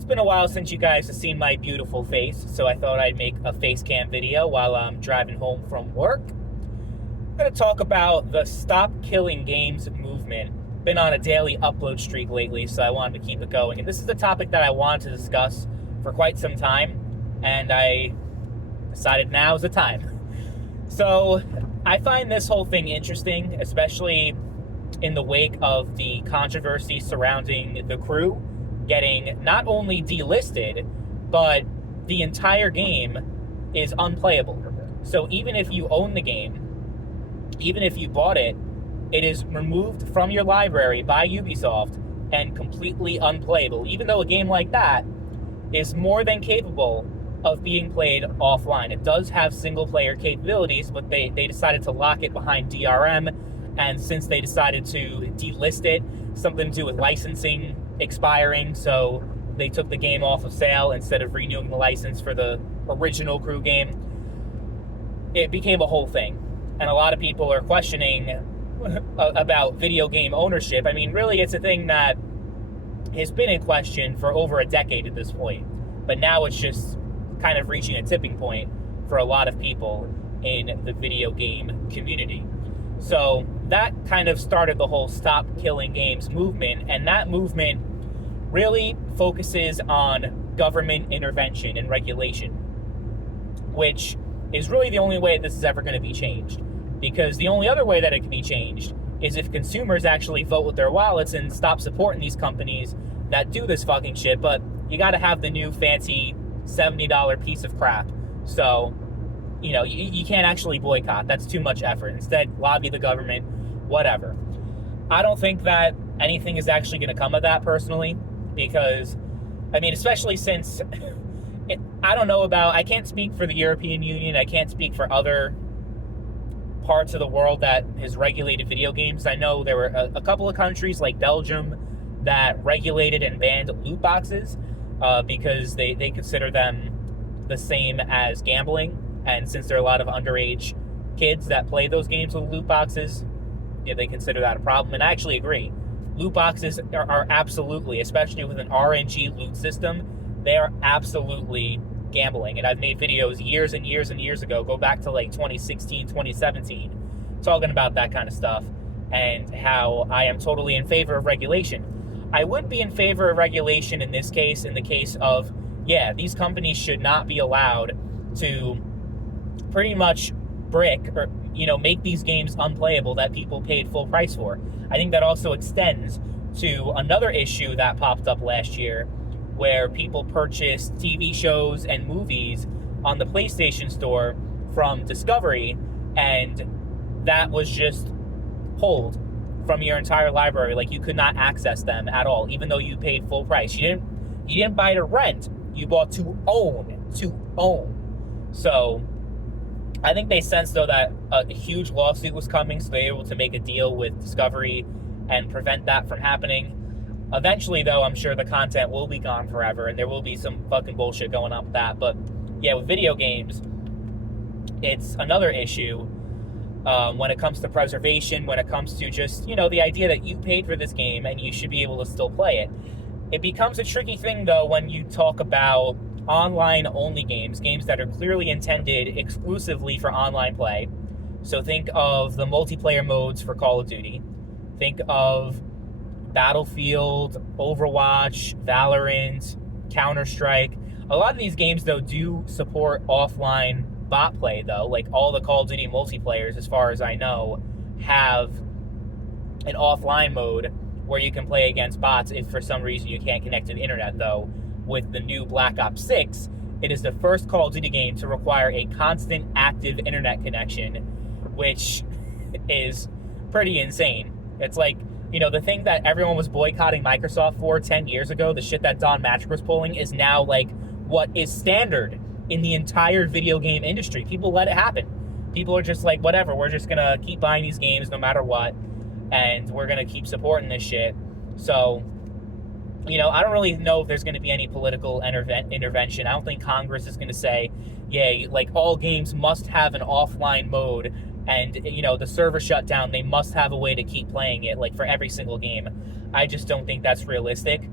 It's been a while since you guys have seen my beautiful face, so I thought I'd make a face cam video while I'm driving home from work. I'm going to talk about the Stop Killing Games movement. Been on a daily upload streak lately, so I wanted to keep it going. And this is a topic that I wanted to discuss for quite some time, and I decided now is the time. So I find this whole thing interesting, especially in the wake of the controversy surrounding The Crew getting not only delisted, but the entire game is unplayable. So even if you own the game, even if you bought it, it is removed from your library by Ubisoft and completely unplayable, even though a game like that is more than capable of being played offline. It does have single-player capabilities, but they decided to lock it behind DRM, and since they decided to delist it, something to do with licensing expiring, so they took the game off of sale instead of renewing the license for the original Crew game. It became a whole thing, and a lot of people are questioning about video game ownership. I mean, really, it's a thing that has been in question for over a decade at this point, but now it's just kind of reaching a tipping point for a lot of people in the video game community. So that kind of started the whole Stop Killing Games movement, and that movement really focuses on government intervention and regulation, which is really the only way this is ever going to be changed. Because the only other way that it can be changed is if consumers actually vote with their wallets and stop supporting these companies that do this fucking shit. But you got to have the new fancy $70 piece of crap. So, you know, you can't actually boycott. That's too much effort. Instead, lobby the government, whatever. I don't think that anything is actually going to come of that personally, because, I mean, especially since, I can't speak for the European Union. I can't speak for other parts of the world that has regulated video games. I know there were a couple of countries like Belgium that regulated and banned loot boxes because they consider them the same as gambling. And since there are a lot of underage kids that play those games with loot boxes, yeah, they consider that a problem. And I actually agree. Loot boxes are absolutely, especially with an RNG loot system, they are absolutely gambling. And I've made videos years and years and years ago, go back to like 2016, 2017, talking about that kind of stuff and how I am totally in favor of regulation. I would be in favor of regulation in this case, in the case of, yeah, these companies should not be allowed to pretty much brick or, make these games unplayable that people paid full price for. I think that also extends to another issue that popped up last year where people purchased TV shows and movies on the PlayStation Store from Discovery, and that was just pulled from your entire library. Like, you could not access them at all, even though you paid full price. You didn't buy to rent, you bought to own. So I think they sensed, though, that a huge lawsuit was coming, so they were able to make a deal with Discovery and prevent that from happening. Eventually, though, I'm sure the content will be gone forever, and there will be some fucking bullshit going on with that. But, yeah, with video games, it's another issue when it comes to preservation, when it comes to just, the idea that you paid for this game and you should be able to still play it. It becomes a tricky thing, though, when you talk about online-only games that are clearly intended exclusively for online play. So think of the multiplayer modes for Call of Duty. Think of Battlefield, Overwatch, Valorant, Counter-Strike. A lot of these games, though, do support offline bot play, though. Like, all the Call of Duty multiplayers, as far as I know, have an offline mode where you can play against bots if for some reason you can't connect to the internet, though. With the new Black Ops 6, it is the first Call of Duty game to require a constant active internet connection, which is pretty insane. It's like, the thing that everyone was boycotting Microsoft for 10 years ago, the shit that Don Matrick was pulling, is now like what is standard in the entire video game industry. People let it happen. People are just like, whatever, we're just gonna keep buying these games no matter what, and we're gonna keep supporting this shit. So, I don't really know if there's going to be any political intervention. I don't think Congress is going to say, yeah, like, all games must have an offline mode, and, the server shutdown, they must have a way to keep playing it, like, for every single game. I just don't think that's realistic.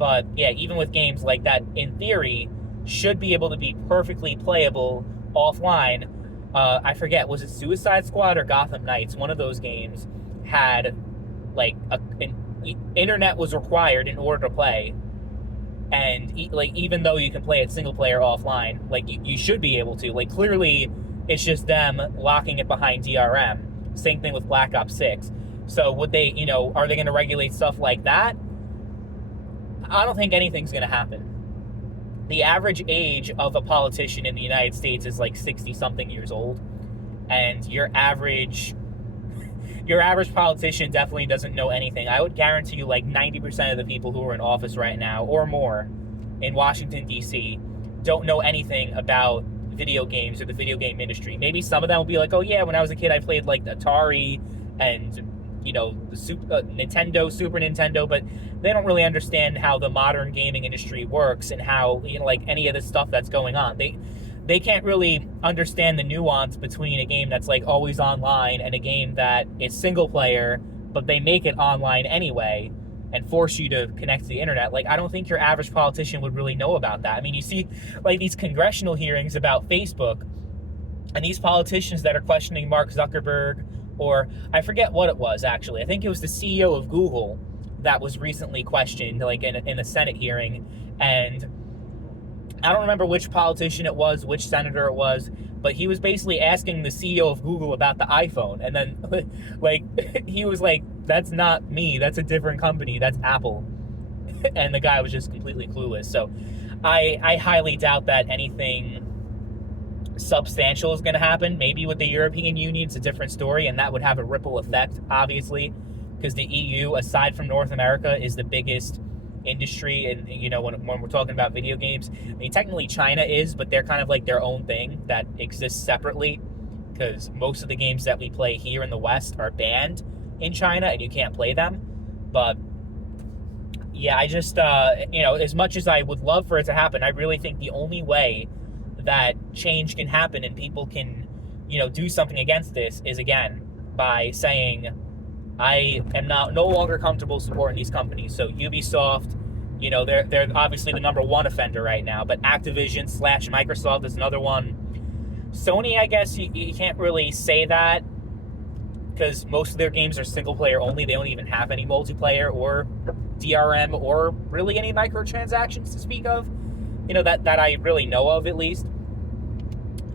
But yeah, even with games like that, in theory, should be able to be perfectly playable offline. I forget, was it Suicide Squad or Gotham Knights? One of those games had like internet was required in order to play, and like even though you can play it single player offline, like you should be able to. Like clearly, it's just them locking it behind DRM. Same thing with Black Ops 6. So would they, are they going to regulate stuff like that? I don't think anything's going to happen. The average age of a politician in the United States is like 60 something years old, and your average politician definitely doesn't know anything. I would guarantee you like 90% of the people who are in office right now or more in Washington, D.C. don't know anything about video games or the video game industry. Maybe some of them will be like, oh yeah, when I was a kid I played like Atari and the Nintendo, Super Nintendo, but they don't really understand how the modern gaming industry works and how, like any of the stuff that's going on. They can't really understand the nuance between a game that's like always online and a game that is single player, but they make it online anyway and force you to connect to the internet. Like, I don't think your average politician would really know about that. I mean, you see like these congressional hearings about Facebook and these politicians that are questioning Mark Zuckerberg, or I forget what it was actually. I think it was the CEO of Google that was recently questioned, like in a Senate hearing, and I don't remember which politician it was, which senator it was, but he was basically asking the CEO of Google about the iPhone, and then like he was like, "That's not me. That's a different company. That's Apple," and the guy was just completely clueless. So, I highly doubt that anything substantial is going to happen. Maybe with the European Union, it's a different story, and that would have a ripple effect, obviously, because the EU, aside from North America, is the biggest industry. And when we're talking about video games, I mean, technically China is, but they're kind of like their own thing that exists separately, because most of the games that we play here in the West are banned in China and you can't play them. But yeah, I just as much as I would love for it to happen, I really think the only way that change can happen and people can do something against this is, again, by saying, I am no longer comfortable supporting these companies. So Ubisoft, they're obviously the number one offender right now, but Activision / Microsoft is another one. Sony, I guess you can't really say that, because most of their games are single player only. They don't even have any multiplayer or DRM or really any microtransactions to speak of, that I really know of, at least.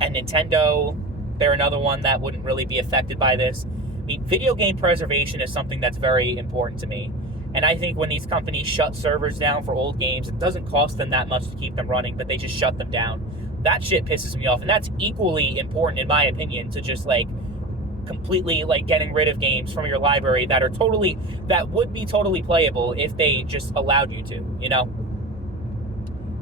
And Nintendo, they're another one that wouldn't really be affected by this. I mean, video game preservation is something that's very important to me. And I think when these companies shut servers down for old games, it doesn't cost them that much to keep them running, but they just shut them down. That shit pisses me off. And that's equally important, in my opinion, to just like completely like getting rid of games from your library that would be totally playable if they just allowed you to,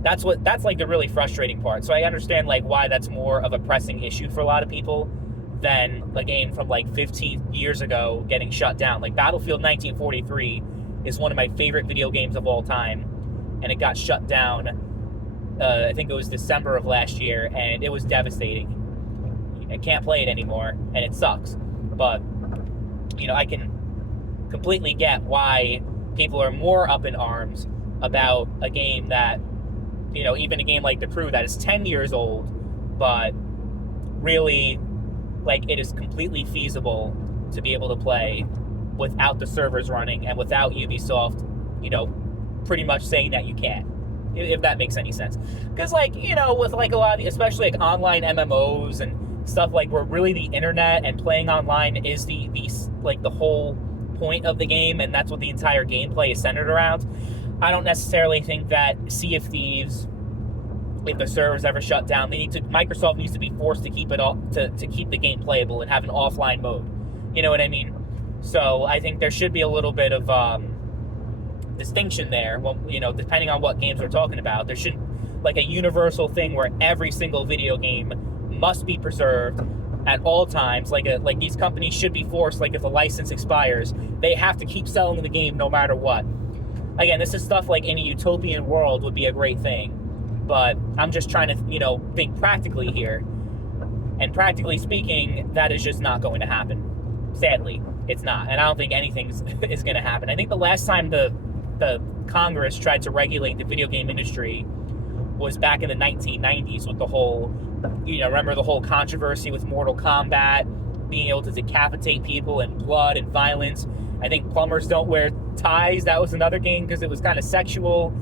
That's like the really frustrating part. So I understand like why that's more of a pressing issue for a lot of people than a game from like 15 years ago getting shut down. Like Battlefield 1943 is one of my favorite video games of all time, and it got shut down, I think it was December of last year, and it was devastating. I can't play it anymore, and it sucks. But, I can completely get why people are more up in arms about a game that, even a game like The Crew that is 10 years old, but really, like, it is completely feasible to be able to play without the servers running and without Ubisoft, pretty much saying that you can't, if that makes any sense. Because, like, with, like, a lot of, especially, like, online MMOs and stuff, like, where really the internet and playing online is the whole point of the game, and that's what the entire gameplay is centered around. I don't necessarily think that Sea of Thieves, if the servers ever shut down, Microsoft needs to be forced to keep it all to keep the game playable and have an offline mode. You know what I mean? So I think there should be a little bit of distinction there. Well, depending on what games we're talking about, there should like a universal thing where every single video game must be preserved at all times. Like these companies should be forced, like if the license expires, they have to keep selling the game no matter what. Again, this is stuff like in a utopian world would be a great thing, but I'm just trying to, think practically here. And practically speaking, that is just not going to happen. Sadly, it's not. And I don't think anything is going to happen. I think the last time the Congress tried to regulate the video game industry was back in the 1990s with the whole, remember the whole controversy with Mortal Kombat, being able to decapitate people and blood and violence. I think Plumbers Don't Wear Ties, that was another game because it was kind of sexual,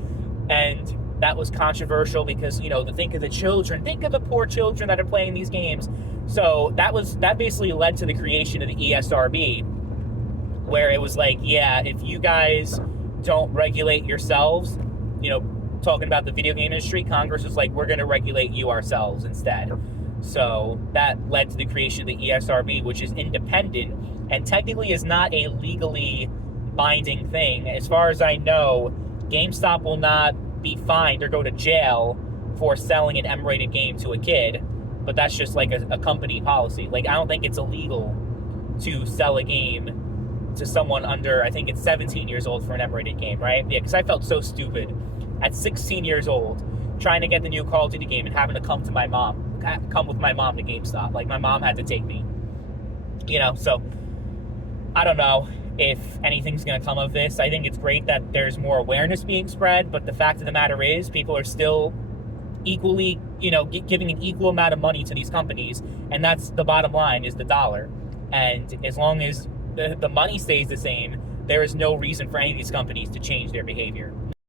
and that was controversial because, think of the children, think of the poor children that are playing these games. So that basically led to the creation of the ESRB, where it was like, yeah, if you guys don't regulate yourselves, talking about the video game industry, Congress was like, we're going to regulate you ourselves instead. So that led to the creation of the ESRB, which is independent and technically is not a legally binding thing. As far as I know, GameStop will not be fined or go to jail for selling an M-rated game to a kid, but that's just like a company policy. Like, I don't think it's illegal to sell a game to someone under, I think it's 17 years old for an M-rated game, right? Yeah, because I felt so stupid at 16 years old trying to get the new Call of Duty game and having to come with my mom to GameStop. Like, my mom had to take me, so I don't know if anything's going to come of this. I think it's great that there's more awareness being spread, but the fact of the matter is people are still equally, giving an equal amount of money to these companies, and that's the bottom line, is the dollar. And as long as the money stays the same, there is no reason for any of these companies to change their behavior.